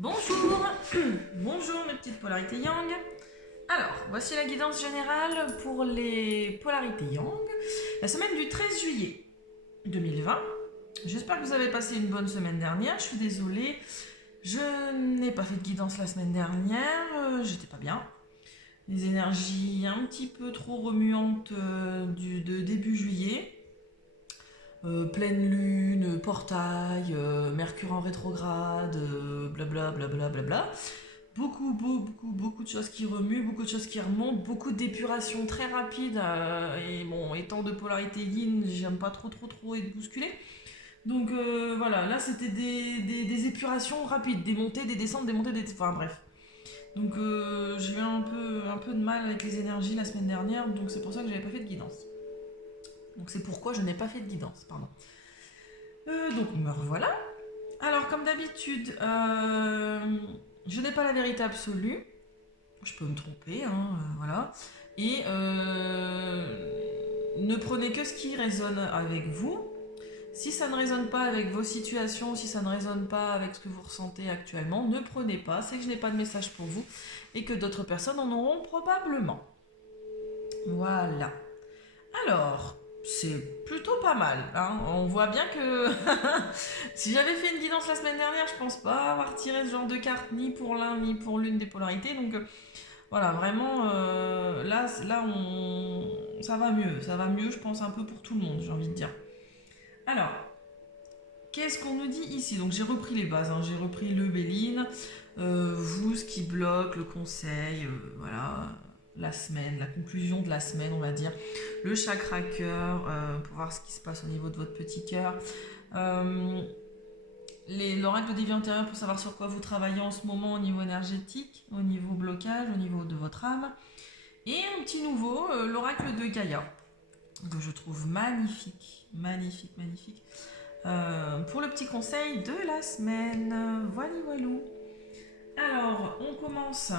Bonjour, bonjour mes petites polarités Yang. Alors, voici la guidance générale pour les polarités Yang. La semaine du 13 juillet 2020. J'espère que vous avez passé une bonne semaine dernière. Je suis désolée, je n'ai pas fait de guidance la semaine dernière. J'étais pas bien. Les énergies un petit peu trop remuantes de début juillet. Pleine lune, portail, Mercure en rétrograde, blabla blabla blabla. Beaucoup de choses qui remuent, beaucoup de choses qui remontent, beaucoup d'épuration très rapide. Et bon, étant de polarité yin, j'aime pas trop être bousculé. Donc voilà, là c'était des épurations rapides, des montées, des descentes, des montées, des. Enfin bref. Donc j'ai eu un peu de mal avec les énergies la semaine dernière, donc c'est pour ça que j'avais pas fait de guidance. Donc c'est pourquoi je n'ai pas fait de guidance, pardon. Donc me revoilà. Alors comme d'habitude, je n'ai pas la vérité absolue. Je peux me tromper, hein, voilà. Et ne prenez que ce qui résonne avec vous. Si ça ne résonne pas avec vos situations, si ça ne résonne pas avec ce que vous ressentez actuellement, ne prenez pas. C'est que je n'ai pas de message pour vous et que d'autres personnes en auront probablement. Voilà. Alors, c'est plutôt pas mal. Hein. On voit bien que si j'avais fait une guidance la semaine dernière, je pense pas avoir tiré ce genre de carte ni pour l'un ni pour l'une des polarités. Donc voilà, vraiment, là, ça va mieux, je pense un peu pour tout le monde, j'ai envie de dire. Alors, qu'est-ce qu'on nous dit ici? Donc j'ai repris les bases, hein. J'ai repris le Béline, vous, ce qui bloque, le conseil, voilà, la semaine, la conclusion de la semaine, on va dire, le chakra cœur, pour voir ce qui se passe au niveau de votre petit cœur, euh, l'oracle de vie antérieure pour savoir sur quoi vous travaillez en ce moment au niveau énergétique, au niveau blocage, au niveau de votre âme, et un petit nouveau, l'oracle de Gaïa, que je trouve magnifique, magnifique, magnifique. Pour le petit conseil de la semaine. Voilà, voilou. Alors, on commence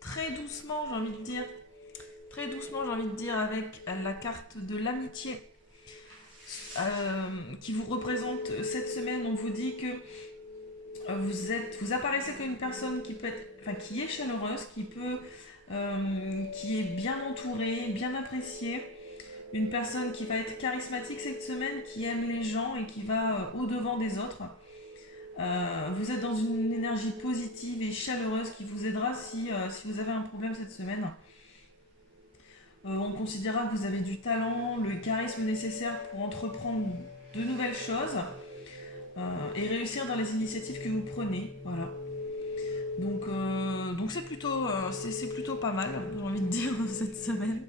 très doucement, j'ai envie de dire. Très doucement, j'ai envie de dire, avec la carte de l'amitié qui vous représente cette semaine. On vous dit que vous apparaissez comme une personne qui peut être, enfin, qui est chaleureuse, qui est bien entourée, bien appréciée. Une personne qui va être charismatique cette semaine, qui aime les gens et qui va au-devant des autres. Vous êtes dans une énergie positive et chaleureuse qui vous aidera si vous avez un problème cette semaine. On considérera que vous avez du talent, le charisme nécessaire pour entreprendre de nouvelles choses et réussir dans les initiatives que vous prenez. Voilà. Donc c'est plutôt pas mal, j'ai envie de dire, cette semaine.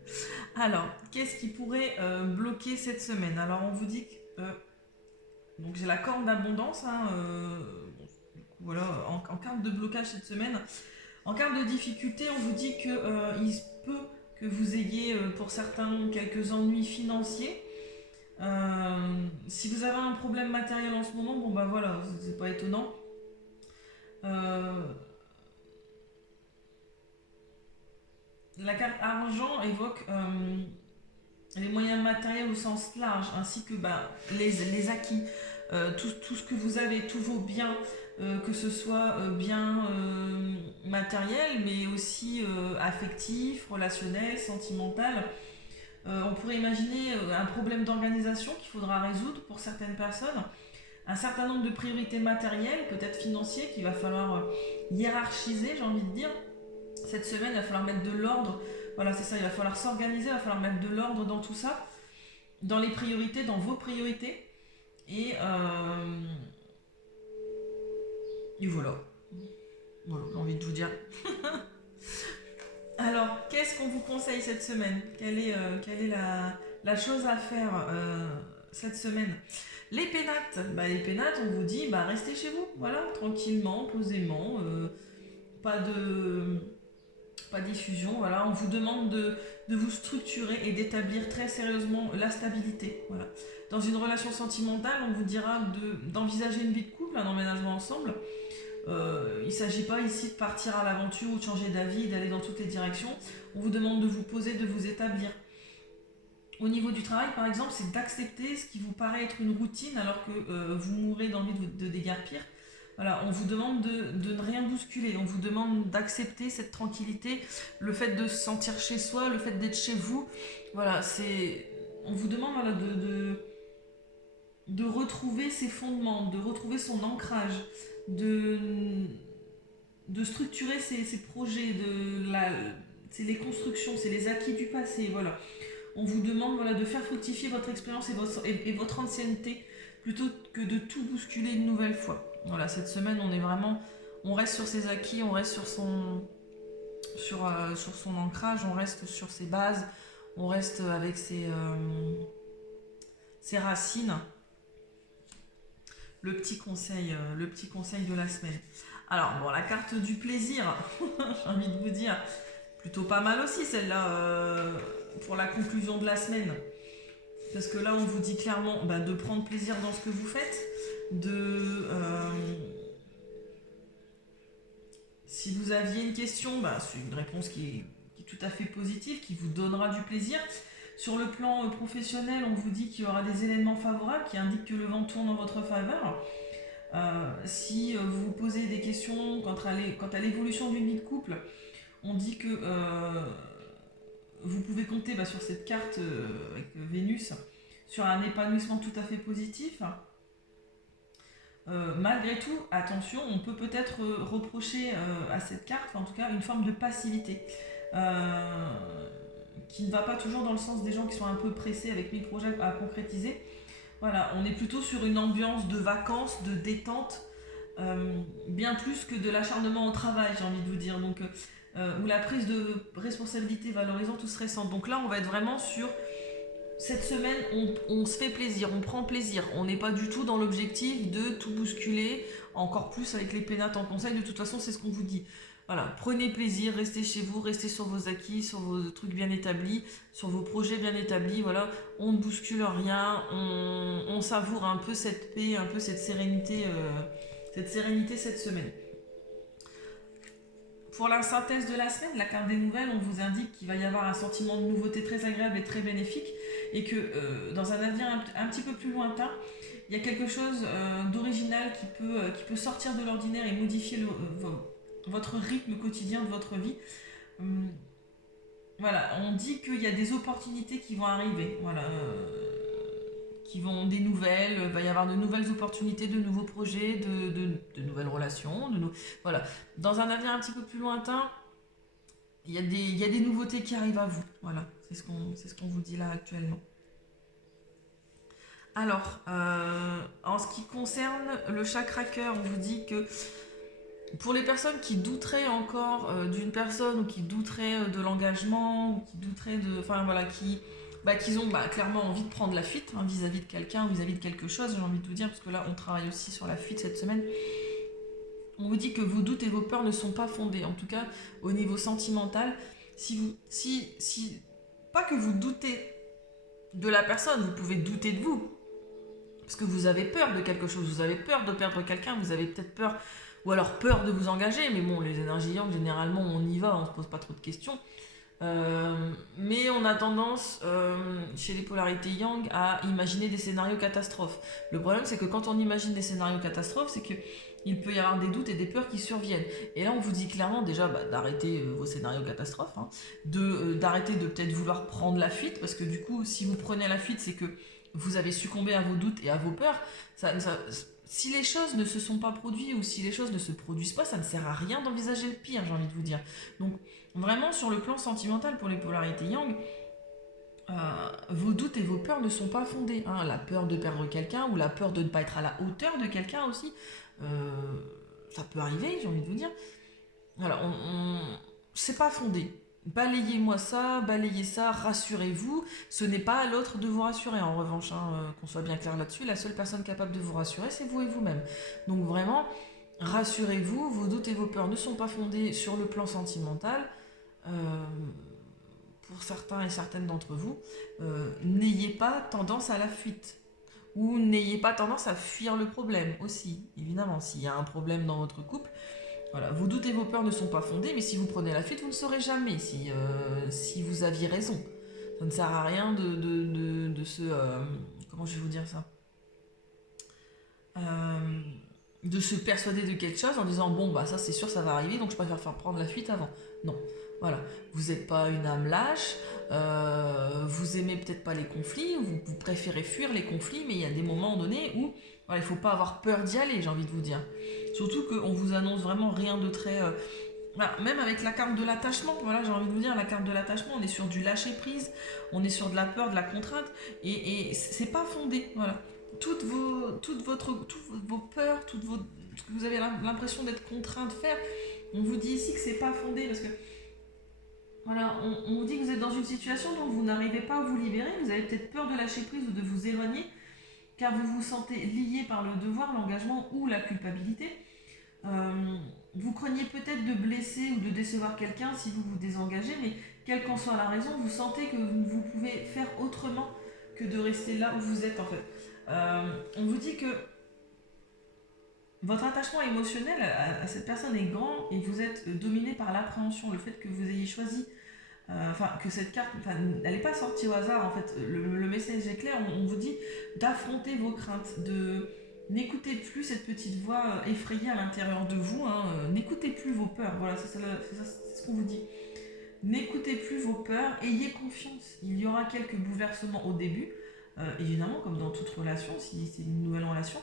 Alors, qu'est-ce qui pourrait bloquer cette semaine? Alors, on vous dit que donc j'ai la corne d'abondance, hein, bon, du coup, voilà, en carte de blocage cette semaine. En carte de difficulté, on vous dit que il se peut que vous ayez pour certains quelques ennuis financiers. Si vous avez un problème matériel en ce moment, bon bah voilà, c'est pas étonnant. Euh, la carte argent évoque les moyens matériels au sens large, ainsi que les acquis, tout ce que vous avez, tous vos biens, que ce soit biens matériels, mais aussi affectifs, relationnels, sentimental. On pourrait imaginer un problème d'organisation qu'il faudra résoudre pour certaines personnes, un certain nombre de priorités matérielles, peut-être financières, qu'il va falloir hiérarchiser, j'ai envie de dire. Cette semaine, il va falloir mettre de l'ordre. Voilà, c'est ça, il va falloir s'organiser, il va falloir mettre de l'ordre dans tout ça, dans les priorités, dans vos priorités. Et, euh, et voilà. Voilà, j'ai envie de vous dire. Alors, qu'est-ce qu'on vous conseille cette semaine? Quelle est la chose à faire cette semaine? Les pénates. Les pénates, on vous dit, restez chez vous, voilà, tranquillement, posément, pas de pas diffusion, voilà. On vous demande de vous structurer et d'établir très sérieusement la stabilité, voilà. Dans une relation sentimentale, on vous dira d'envisager une vie de couple, un emménagement ensemble. Il ne s'agit pas ici de partir à l'aventure ou de changer d'avis, d'aller dans toutes les directions. On vous demande de vous poser, de vous établir. Au niveau du travail, par exemple, c'est d'accepter ce qui vous paraît être une routine alors que vous mourrez d'envie de déguerpir. Voilà, on vous demande de ne rien bousculer, on vous demande d'accepter cette tranquillité, le fait de se sentir chez soi, le fait d'être chez vous. Voilà, on vous demande voilà, de retrouver ses fondements, de retrouver son ancrage, de, de structurer ses projets, c'est les constructions, c'est les acquis du passé. Voilà. On vous demande voilà, de faire fructifier votre expérience et votre ancienneté plutôt que de tout bousculer une nouvelle fois. Voilà, cette semaine, on reste sur ses acquis, on reste sur son ancrage, on reste sur ses bases, on reste avec ses racines. Le petit conseil de la semaine. Alors, bon, la carte du plaisir, j'ai envie de vous dire, plutôt pas mal aussi celle-là pour la conclusion de la semaine. Parce que là, on vous dit clairement de prendre plaisir dans ce que vous faites, si vous aviez une question, c'est une réponse qui est tout à fait positive, qui vous donnera du plaisir. Sur le plan professionnel, on vous dit qu'il y aura des éléments favorables qui indiquent que le vent tourne en votre faveur. Si vous vous posez des questions quant à l'évolution d'une vie de couple, on dit que vous pouvez compter sur cette carte avec Vénus sur un épanouissement tout à fait positif. Malgré tout, attention, on peut peut-être reprocher à cette carte, en tout cas, une forme de passivité qui ne va pas toujours dans le sens des gens qui sont un peu pressés avec 1000 projets à concrétiser. Voilà, on est plutôt sur une ambiance de vacances, de détente, bien plus que de l'acharnement au travail, j'ai envie de vous dire. Donc, où la prise de responsabilité valorisante ou stressante. Donc là, on va être vraiment sur cette semaine, on se fait plaisir, on prend plaisir. On n'est pas du tout dans l'objectif de tout bousculer, encore plus avec les pénates en conseil. De toute façon, c'est ce qu'on vous dit. Voilà, prenez plaisir, restez chez vous, restez sur vos acquis, sur vos trucs bien établis, sur vos projets bien établis. Voilà, on ne bouscule rien, on savoure un peu cette paix, un peu cette sérénité cette semaine. Pour la synthèse de la semaine, la carte des nouvelles, on vous indique qu'il va y avoir un sentiment de nouveauté très agréable et très bénéfique et que dans un avenir un petit peu plus lointain, il y a quelque chose d'original qui peut sortir de l'ordinaire et modifier votre rythme quotidien de votre vie. Voilà, on dit qu'il y a des opportunités qui vont arriver. Voilà, des nouvelles, il va y avoir de nouvelles opportunités, de nouveaux projets, de nouvelles relations. Voilà. Dans un avenir un petit peu plus lointain, il y a des nouveautés qui arrivent à vous. Voilà, c'est ce qu'on vous dit là actuellement. Alors, en ce qui concerne le chakra cœur, on vous dit que pour les personnes qui douteraient encore d'une personne ou qui douteraient de l'engagement ou qui douteraient de... Enfin voilà, qu'ils ont clairement envie de prendre la fuite vis-à-vis de quelqu'un, vis-à-vis de quelque chose, j'ai envie de vous dire, parce que là on travaille aussi sur la fuite cette semaine. On vous dit que vos doutes et vos peurs ne sont pas fondés, en tout cas au niveau sentimental. Pas que vous doutez de la personne, vous pouvez douter de vous, parce que vous avez peur de quelque chose, vous avez peur de perdre quelqu'un, vous avez peut-être peur, ou alors peur de vous engager, mais bon, les énergies yang, généralement on y va, on se pose pas trop de questions. Mais on a tendance, chez les polarités yang, à imaginer des scénarios catastrophes. Le problème, c'est que quand on imagine des scénarios catastrophes, c'est qu'il peut y avoir des doutes et des peurs qui surviennent. Et là, on vous dit clairement déjà d'arrêter vos scénarios catastrophes, d'arrêter de peut-être vouloir prendre la fuite, parce que du coup, si vous prenez la fuite, c'est que vous avez succombé à vos doutes et à vos peurs. Si les choses ne se sont pas produites ou si les choses ne se produisent pas, ça ne sert à rien d'envisager le pire, j'ai envie de vous dire. Donc, vraiment, sur le plan sentimental pour les polarités yang, vos doutes et vos peurs ne sont pas fondés. La peur de perdre quelqu'un ou la peur de ne pas être à la hauteur de quelqu'un aussi, ça peut arriver, j'ai envie de vous dire. Voilà, c'est pas fondé. Balayez-moi ça, balayez ça, rassurez-vous. Ce n'est pas à l'autre de vous rassurer. En revanche, qu'on soit bien clair là-dessus, la seule personne capable de vous rassurer, c'est vous et vous-même. Donc vraiment, rassurez-vous, vos doutes et vos peurs ne sont pas fondés sur le plan sentimental. Pour certains et certaines d'entre vous, n'ayez pas tendance à la fuite. Ou n'ayez pas tendance à fuir le problème aussi. Évidemment, s'il y a un problème dans votre couple, voilà, vos doutes et vos peurs ne sont pas fondés, mais si vous prenez la fuite, vous ne saurez jamais si vous aviez raison. Ça ne sert à rien de se... comment je vais vous dire ça de se persuader de quelque chose en disant bon bah ça c'est sûr ça va arriver donc je préfère faire prendre la fuite avant. Non, voilà, vous n'êtes pas une âme lâche, vous aimez peut-être pas les conflits, vous préférez fuir les conflits, mais il y a des moments donnés où voilà, il faut pas avoir peur d'y aller, j'ai envie de vous dire. Surtout qu'on vous annonce vraiment rien de très voilà, même avec la carte de l'attachement, voilà, j'ai envie de vous dire, la carte de l'attachement, on est sur du lâcher prise, on est sur de la peur, de la contrainte, et c'est pas fondé, voilà. Toutes vos peurs, ce que vous avez l'impression d'être contraint de faire, on vous dit ici que c'est pas fondé parce que voilà, on vous dit que vous êtes dans une situation dont vous n'arrivez pas à vous libérer, vous avez peut-être peur de lâcher prise ou de vous éloigner, car vous vous sentez lié par le devoir, l'engagement ou la culpabilité. Vous craignez peut-être de blesser ou de décevoir quelqu'un si vous vous désengagez, mais quelle qu'en soit la raison, vous sentez que vous pouvez faire autrement que de rester là où vous êtes en fait. On vous dit que votre attachement émotionnel à cette personne est grand et vous êtes dominé par l'appréhension, le fait que vous ayez choisi, que cette carte, elle n'est pas sortie au hasard en fait. Le message est clair, on vous dit d'affronter vos craintes, n'écoutez plus cette petite voix effrayée à l'intérieur de vous, n'écoutez plus vos peurs, voilà, c'est ce qu'on vous dit. N'écoutez plus vos peurs, ayez confiance, il y aura quelques bouleversements au début, évidemment comme dans toute relation, si c'est une nouvelle relation,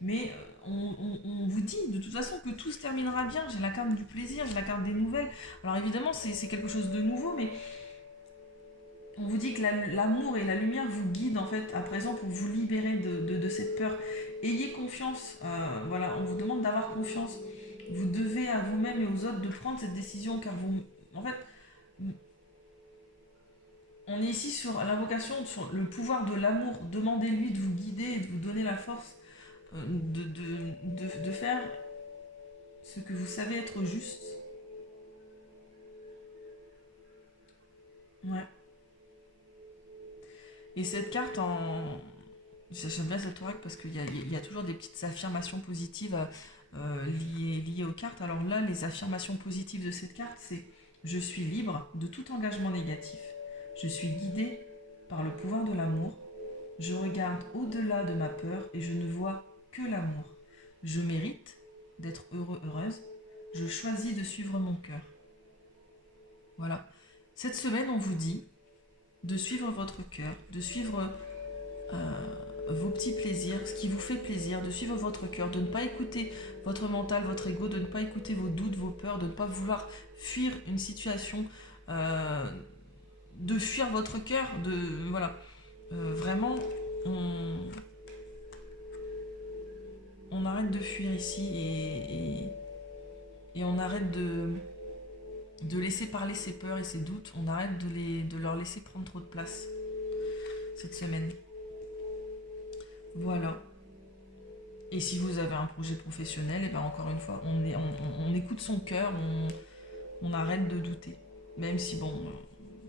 mais on vous dit de toute façon que tout se terminera bien, j'ai la carte du plaisir, j'ai la carte des nouvelles, alors évidemment c'est quelque chose de nouveau, mais on vous dit que l'amour et la lumière vous guident en fait à présent pour vous libérer de cette peur. Ayez confiance, voilà, on vous demande d'avoir confiance. Vous devez à vous-même et aux autres de prendre cette décision car en fait, on est ici sur l'invocation, sur le pouvoir de l'amour. Demandez-lui de vous guider et de vous donner la force de faire ce que vous savez être juste. Ouais. Et cette carte j'aime bien cette oracle parce qu'il y a toujours des petites affirmations positives liées aux cartes. Alors là, les affirmations positives de cette carte, c'est « Je suis libre de tout engagement négatif. Je suis guidée par le pouvoir de l'amour. Je regarde au-delà de ma peur et je ne vois que l'amour. Je mérite d'être heureux, heureuse. Je choisis de suivre mon cœur. » Voilà. Cette semaine, on vous dit de suivre votre cœur, de suivre vos petits plaisirs, ce qui vous fait plaisir, de suivre votre cœur, de ne pas écouter votre mental, votre ego, de ne pas écouter vos doutes, vos peurs, de ne pas vouloir fuir une situation, de fuir votre cœur, voilà. Vraiment, on arrête de fuir ici et on arrête de laisser parler ses peurs et ses doutes, on arrête de leur laisser prendre trop de place cette semaine. Voilà. Et si vous avez un projet professionnel, et ben encore une fois, on écoute son cœur, on arrête de douter. Même si bon,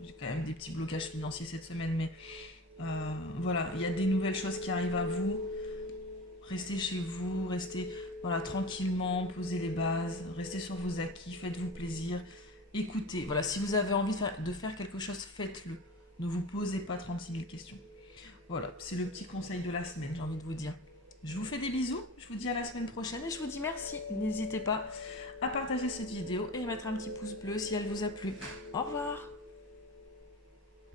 j'ai quand même des petits blocages financiers cette semaine, mais voilà, il y a des nouvelles choses qui arrivent à vous. Restez chez vous, restez voilà, tranquillement, posez les bases, restez sur vos acquis, faites-vous plaisir, écoutez. Voilà, si vous avez envie de faire quelque chose, faites-le. Ne vous posez pas 36 000 questions. Voilà, c'est le petit conseil de la semaine, j'ai envie de vous dire. Je vous fais des bisous, je vous dis à la semaine prochaine et je vous dis merci. N'hésitez pas à partager cette vidéo et à mettre un petit pouce bleu si elle vous a plu. Au revoir.